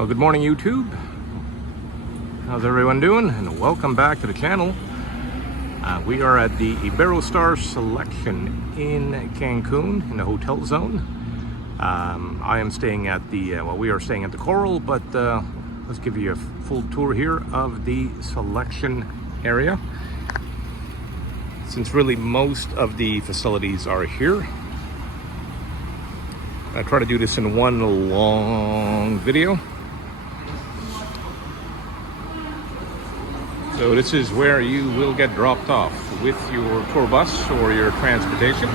Well, good morning, YouTube. How's everyone doing? And welcome back to the channel. We are at the Iberostar Selection in Cancun in the hotel zone. I am staying at the, we are staying at the Coral, but let's give you a full tour here of the selection area. Since really most of the facilities are here, I try to do this in one long video. So this is where you will get dropped off with your tour bus or your transportation.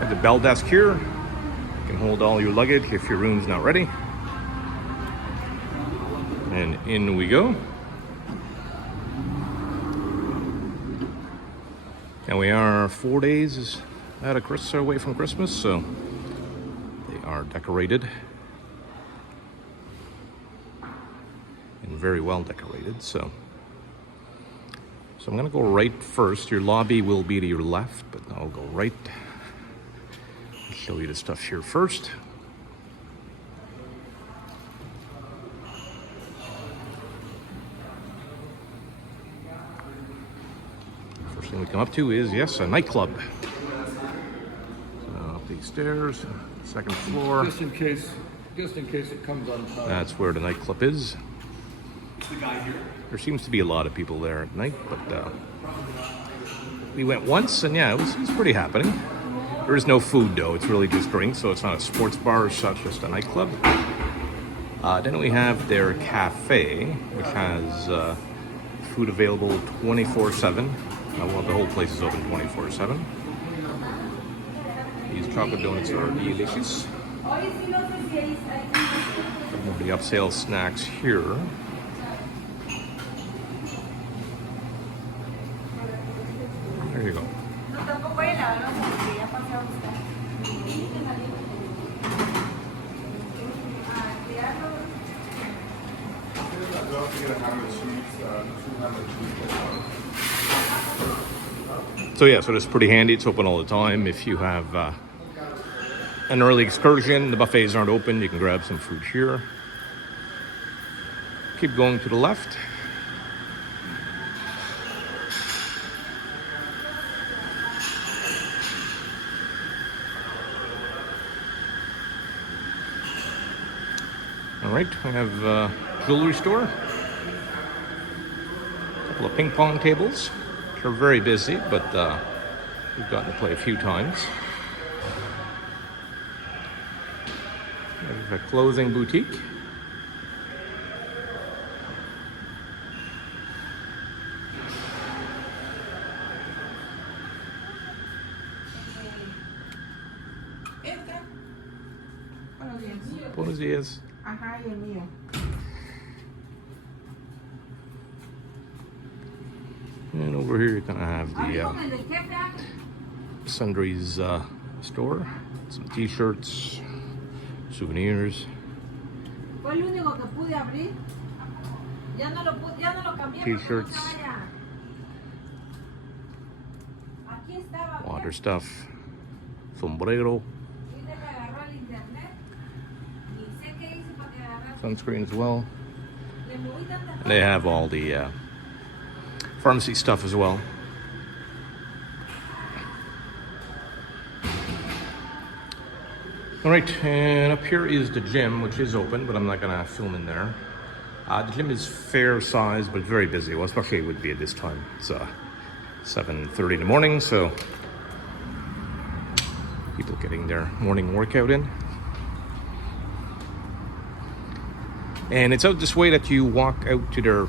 At the bell desk here, you can hold all your luggage if your room's not ready. And in we go. And we are 4 days out of away from Christmas, so they are decorated. And very well decorated, so I'm gonna go right first. Your lobby will be to your left, but I'll go right. I'll show you the stuff here first. First thing we come up to is, yes, a nightclub. So up these stairs, second floor. Just in case it comes on time. That's where the nightclub is. There seems to be a lot of people there at night, but we went once, and yeah, it was pretty happening. There is no food though; it's really just drinks, so it's not a sports bar as such, just a nightclub. Then we have their cafe, which has food available 24/7. Well, the whole place is open 24/7. These chocolate donuts are delicious. The upsale snacks here. There you go. So yeah, so it's pretty handy. It's open all the time. If you have an early excursion, the buffets aren't open, you can grab some food here. Keep going to the left. All right, we have a jewelry store. A couple of ping pong tables. They're very busy, but we've gotten to play a few times. There's a clothing boutique. Buenos días. Ajá, y el mío. And over here you kind of have the sundries store. Some t-shirts, souvenirs, t-shirts, water stuff, sombrero, sunscreen as well. And they have all the pharmacy stuff as well. All right, and up here is the gym, which is open, but I'm not gonna film in there. The gym is fair size, but very busy. Well, especially it would be at this time. It's 7:30 in the morning, so people getting their morning workout in. And it's out this way that you walk out to their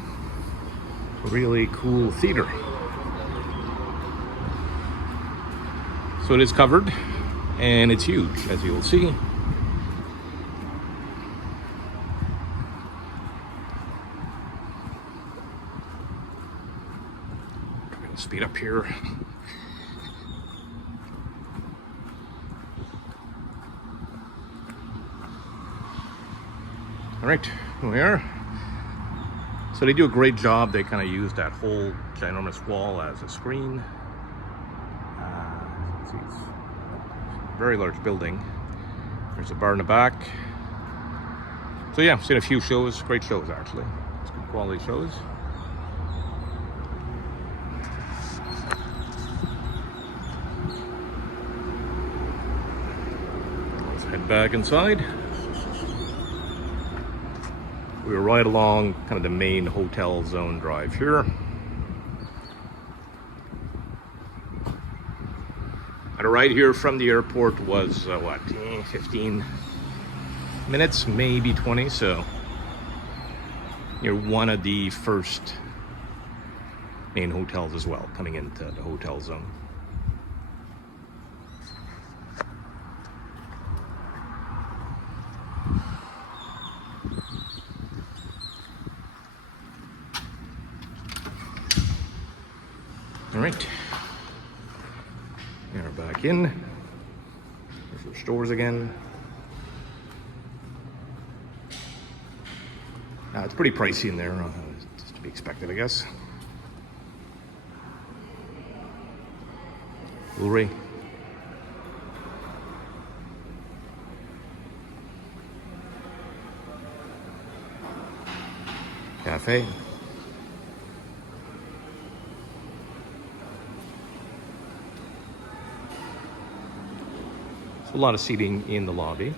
really cool theater. So it is covered, and it's huge, as you'll see. Try to speed up here. All right, here we are. So they do a great job. They kind of use that whole ginormous wall as a screen. very large building. There's a bar in the back. So yeah, I've seen a few shows, great shows actually. It's good quality shows. Let's head back inside. We were right along kind of the main hotel zone drive here. And a ride here from the airport was, 15 minutes, maybe 20, so you're one of the first main hotels as well, coming into the hotel zone. All right, now we're back in. There's our stores again. It's pretty pricey in there, just to be expected, I guess. Blu-ray. Cafe. A lot of seating in the lobby.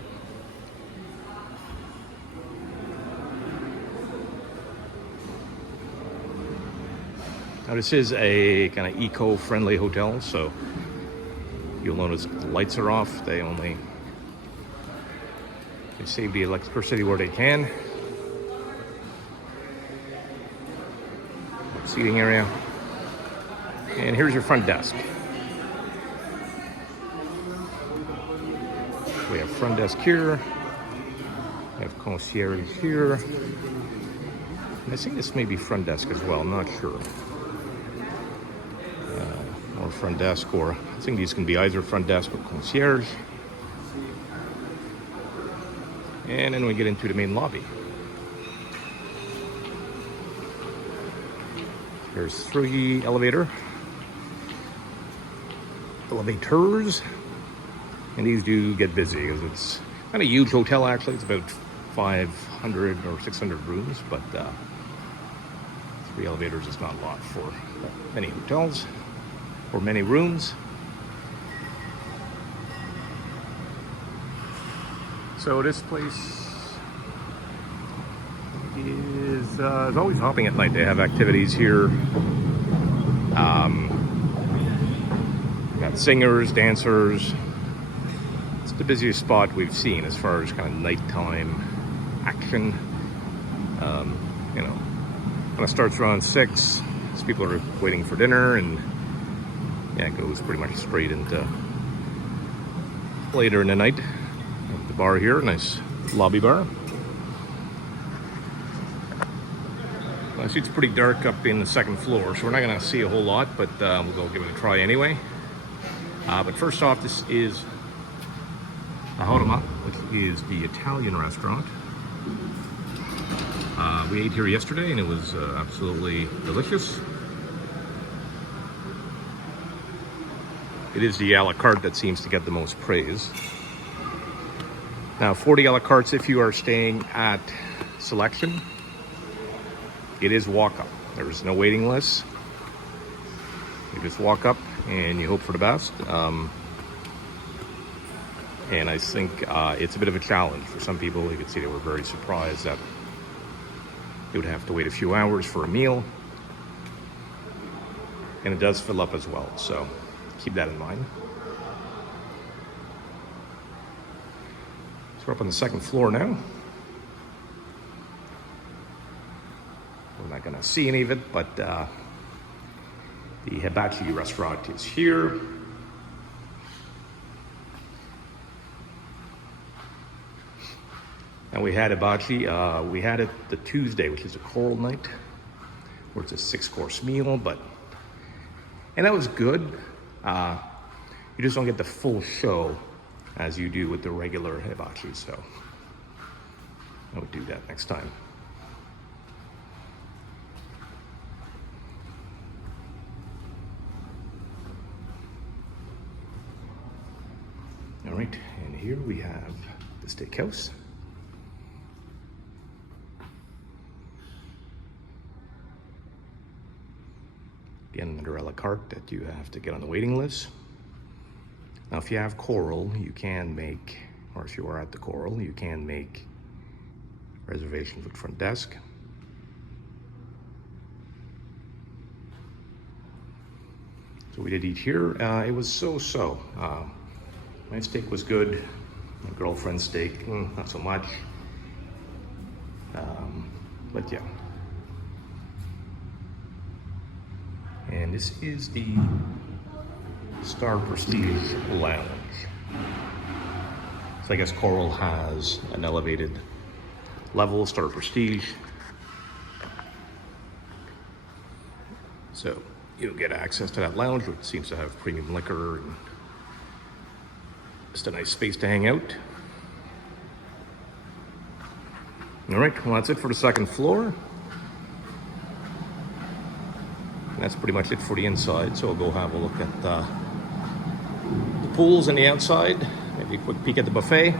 Now this is a kind of eco-friendly hotel, so you'll notice the lights are off. They save the electricity where they can. Seating area. And here's your front desk. We have front desk here. We have concierge here. And I think this may be front desk as well, I'm not sure. Or front desk, or I think these can be either front desk or concierge. And then we get into the main lobby. There's 3 elevators. And these do get busy because it's not a huge hotel actually. It's about 500 or 600 rooms, but 3 elevators is not a lot for many hotels or many rooms. So this place is always hopping at night. They have activities here. Got singers, dancers. It's the busiest spot we've seen as far as kind of nighttime action. You know, when it starts around 6, as people are waiting for dinner, and yeah, it goes pretty much straight into later in the night. The bar here, nice lobby bar. I see it's pretty dark up in the 2nd floor, so we're not going to see a whole lot, but we'll go give it a try anyway. But first off, this is Ahorma, which is the Italian restaurant. We ate here yesterday and it was absolutely delicious. It is the a la carte that seems to get the most praise. Now, 40 a la cartes if you are staying at Selection. It is walk-up. There's no waiting list. You just walk up and you hope for the best. And I think it's a bit of a challenge for some people. You can see they were very surprised that they would have to wait a few hours for a meal. And it does fill up as well, so keep that in mind. So we're up on the 2nd floor now. We're not gonna see any of it, but the hibachi restaurant is here. And we had hibachi, we had it the Tuesday, which is a coral night, where it's a 6-course meal, and that was good. You just don't get the full show as you do with the regular hibachi, so I would do that next time. All All right, and here we have the steakhouse. Again, under a la carte that you have to get on the waiting list. Now, if you have Coral, you can make, or if you are at the Coral, you can make reservations with front desk. So we did eat here. It was so-so. My steak was good. My girlfriend's steak, not so much. But yeah. And this is the Star Prestige Lounge. So I guess Coral has an elevated level, Star Prestige. So you'll get access to that lounge, which seems to have premium liquor and just a nice space to hang out. All right, well, that's it for the second floor. And that's pretty much it for the inside. So we'll go have a look at the pools on the outside, maybe a quick peek at the buffet.